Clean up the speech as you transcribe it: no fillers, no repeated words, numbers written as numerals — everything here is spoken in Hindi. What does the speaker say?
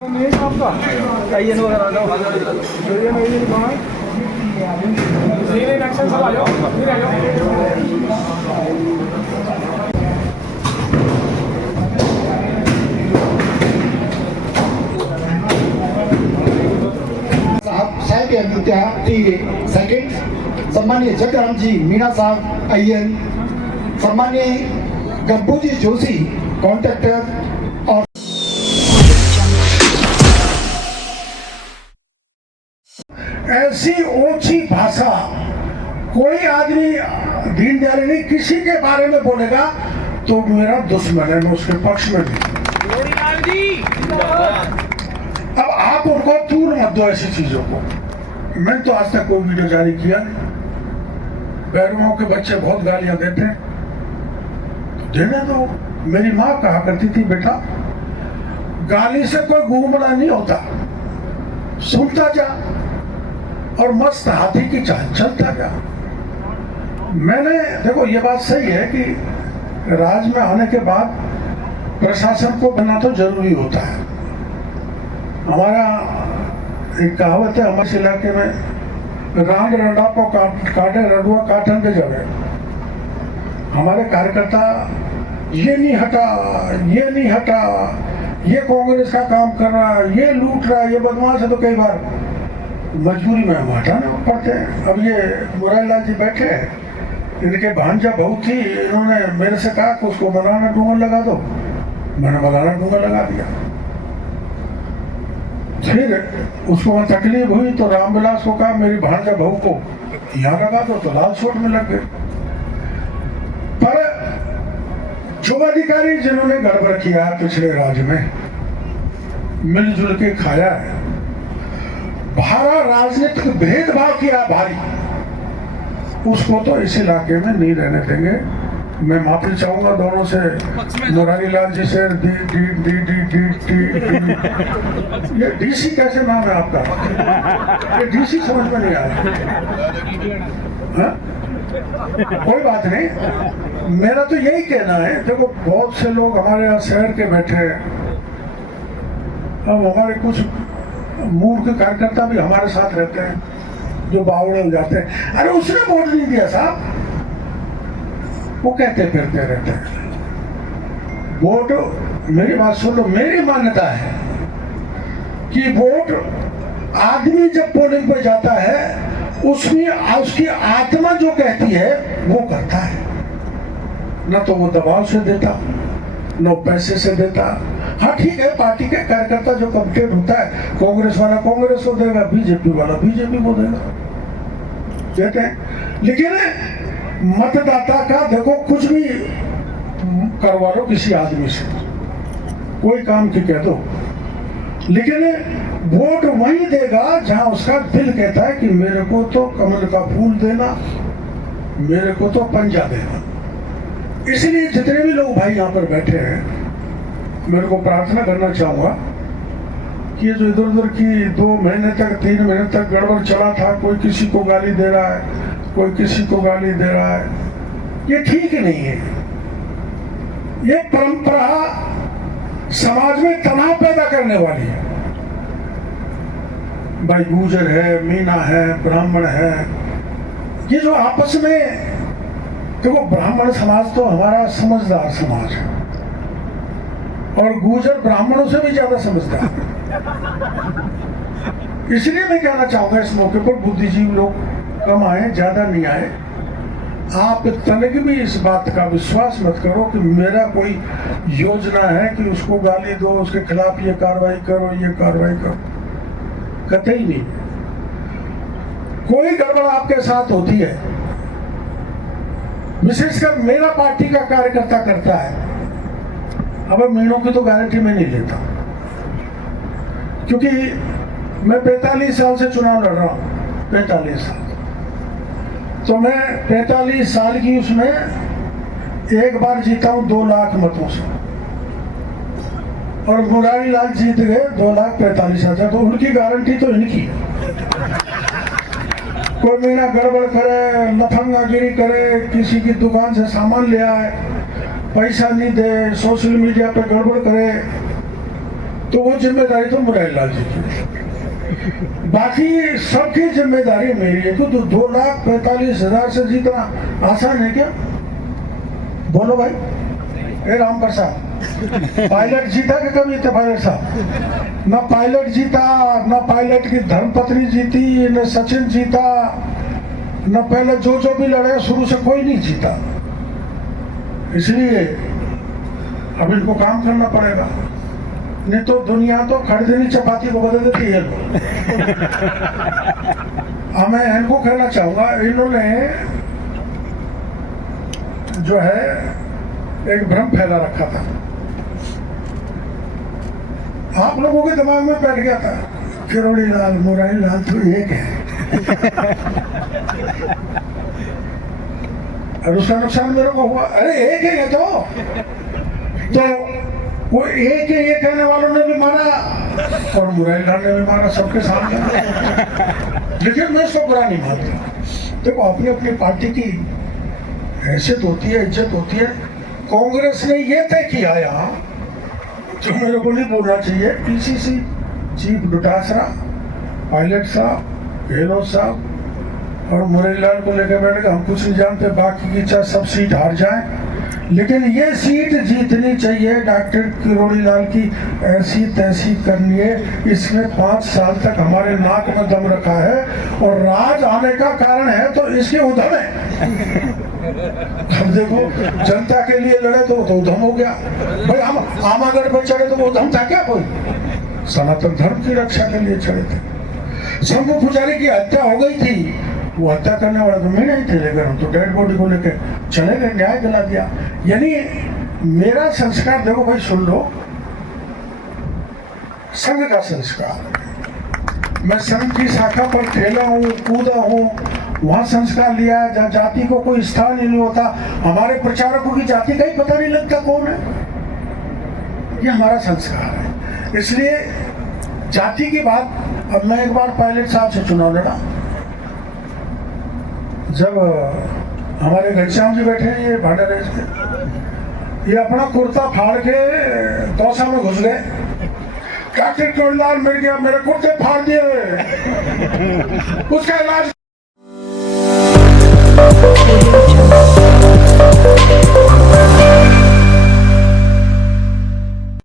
सेकंड सम्मानीय जगराम जी मीणा साहब आईएन, सम्मानीय गब्बूजी जोशी कॉन्ट्रैक्टर और ऐसी ऊंची भाषा कोई आदमी दीनदयाल नहीं किसी के बारे में बोलेगा तो मेरा दुश्मन है, मैं उसके पक्ष में भी। अब आप उनको दूर मत दो ऐसी चीजों को। मैंने तो आज तक कोई वीडियो जारी किया नहीं। बैरगांव के बच्चे बहुत गालियां देते हैं, तो देने दो। मेरी माँ कहा करती थी, बेटा गाली से कोई गुमड़ा नहीं होता, सुनता जा और मस्त हाथी की चाल चलता जा। मैंने देखो ये बात सही है कि राज में आने के बाद प्रशासन को बनना तो जरूरी होता है। हमारा एक कहावत है हमारे इलाके में, रांड रंडा को काटे रडुआ काटन पे जावे। हमारे कार्यकर्ता ये नहीं हटा, ये नहीं हटा, ये कांग्रेस का काम कर रहा है, ये लूट रहा है, ये बदमाश है, तो कई बार मजबूरी में हम हटाने पड़ते हैं। अब ये मुरारीलाल जी बैठे हैं, इनके भांजा बहू थी, इन्होंने मेरे से कहा कि उसको बनाना डूंगर लगा दो, मैंने बनाना डूंगर लगा दिया। फिर उसको तकलीफ हुई तो रामविलास को कहा मेरी भांजा बहू को यहाँ लगा दो, तो लाल छोट में लग गए। पर जो अधिकारी जिन्होंने गड़बड़ किया पिछले राज्य में, मिलजुल के खाया है, भारा राजनीतिक भेदभाव किया भारी, उसको तो इस इलाके में नहीं रहने देंगे। मैं माफी चाहूंगा दोनों से, मुरारीलाल जी से। D D D D D D ये डीसी कैसे नाम है आपका? ये डीसी समझ में नहीं आया। कोई बात नहीं, मेरा तो यही कहना है। देखो बहुत से लोग हमारे यहाँ शहर के बैठे हैं, अब हमारे कुछ मूर्ख कार्यकर्ता भी हमारे साथ रहते हैं जो बावड़े हो जाते हैं। अरे उसने वोट नहीं दिया साहब, वो कहते फिरते रहते हैं वोट। मेरी बात सुन लो, मेरी मान्यता है कि वोट आदमी जब पोलिंग पे जाता है उसकी आत्मा जो कहती है वो करता है, न तो वो दबाव से देता, न पैसे से देता। हाँ ठीक है, पार्टी के कार्यकर्ता जो कमिटेड होता है, कांग्रेस वाला कांग्रेस को देगा, बीजेपी वाला बीजेपी को देगा, कहते हैं। लेकिन मतदाता का देखो कुछ भी करवा लो किसी आदमी से, कोई काम की कह दो, लेकिन वोट वही देगा जहां उसका दिल कहता है कि मेरे को तो कमल का फूल देना, मेरे को तो पंजा देना। इसलिए जितने भी लोग भाई यहाँ पर बैठे हैं, मेरे को प्रार्थना करना चाहूंगा कि ये जो इधर उधर की 2 महीने तक 3 महीने तक गड़बड़ चला था, कोई किसी को गाली दे रहा है, कोई किसी को गाली दे रहा है, ये ठीक नहीं है। ये परंपरा समाज में तनाव पैदा करने वाली है। भाई गुर्जर है, मीना है, ब्राह्मण है, ये जो आपस में, देखो ब्राह्मण समाज तो हमारा समझदार समाज है और गुर्जर ब्राह्मणों से भी ज्यादा समझदार है। इसलिए मैं कहना चाहूंगा इस मौके पर बुद्धिजीवी लोग कम आए, ज्यादा नहीं आए। आप तनिक भी इस बात का विश्वास मत करो कि मेरा कोई योजना है कि उसको गाली दो, उसके खिलाफ ये कार्रवाई करो, ये कार्रवाई करो, कतई नहीं। कोई गड़बड़ आपके साथ होती है, विशेषकर मेरा पार्टी का कार्यकर्ता करता है, अब मीणों की तो गारंटी मैं नहीं लेता, क्योंकि मैं 45 साल से चुनाव लड़ रहा हूं, 45 साल। तो मैं 45 साल की उसमें एक बार जीता हूं 2 लाख मतों से, और मुरारीलाल जीत गए 2,45,000। तो उनकी गारंटी तो इनकी है। कोई महीना गड़बड़ करे, लफंगागिरी करे, किसी की दुकान से सामान ले आए, पैसा नहीं दे, सोशल मीडिया पे गड़बड़ करे, तो वो जिम्मेदारी तो मुरारी लाल जी की, बाकी सबकी जिम्मेदारी मेरी है। तो 2,45,000 से जीतना आसान है क्या? बोलो भाई। ए राम प्रसाद, पायलट जीता कि कभी थे पायलट साहब? ना पायलट जीता, ना पायलट की धर्मपत्नी जीती, न सचिन जीता, न पहले जो भी लड़े शुरू से कोई नहीं जीता। इसलिए अब इनको काम करना पड़ेगा, नहीं तो दुनिया तो खरीदनी चपाती को बदल देती है लोग। अब मैं इनको कहना चाहूंगा, इन्होंने जो है एक भ्रम फैला रखा था, आप लोगों के दिमाग में बैठ गया था किरोड़ी लाल मुरारी लाल तो एक है। और उसका नुकसान मेरे को हुआ। अरे एक है तो वो एक है ये कहने वालों ने भी मारा और मुरारी लाल ने भी मारा सबके सामने। लेकिन मैं इसको बुरा नहीं मानता। देखो अपनी अपनी पार्टी की हैसियत होती है, इज्जत होती है। कांग्रेस ने ये तय किया यहाँ, जो मेरे को नहीं बोलना चाहिए, पीसीसी चीफ डोटासरा, पायलट साहब, गहलोत साहब और मुरारी लाल को लेकर बैठ के हम कुछ नहीं जानते, बाकी की चाहे सब सीट हार जाए, लेकिन ये सीट जीतनी चाहिए। डॉक्टर किरोड़ी लाल की ऐसी तैसी करनी है। इसने 5 साल तक हमारे नाक में दम रखा है और राज आने का कारण है तो इसके उधम है। हम देखो जनता के लिए लड़े तो उधम हो गया भाई। हम आमागढ़ पे चढ़े तो वो उधम था क्या? कोई सनातन धर्म की रक्षा के लिए चढ़े थे। शंभू पुजारी की हत्या हो गई थी, वो हत्या करने वाला तो मैं नहीं थे, लेकर हम तो डेड बॉडी को लेकर चले गए, न्याय दिला दिया। यानी मेरा संस्कार देखो भाई, सुन लो, संघ का संस्कार। मैं संघ की शाखा पर खेला हूँ, कूदा हूँ, वहां संस्कार लिया है जहाँ जाति को कोई स्थान ही नहीं होता। हमारे प्रचारकों की जाति का ही पता नहीं लगता कौन है। ये हमारा संस्कार है। इसलिए जाति की बात, अब मैं एक बार पायलट साहब से चुनाव लड़ा, जब हमारे घनश्याम जी बैठे हैं ये भाड़ा रेस के, ये अपना कुर्ता फाड़ के दौसा में घुस गए। डॉक्टर किरोड़ी लाल मिल गया, मेरे कुर्ते फाड़ दिए, उसका इलाज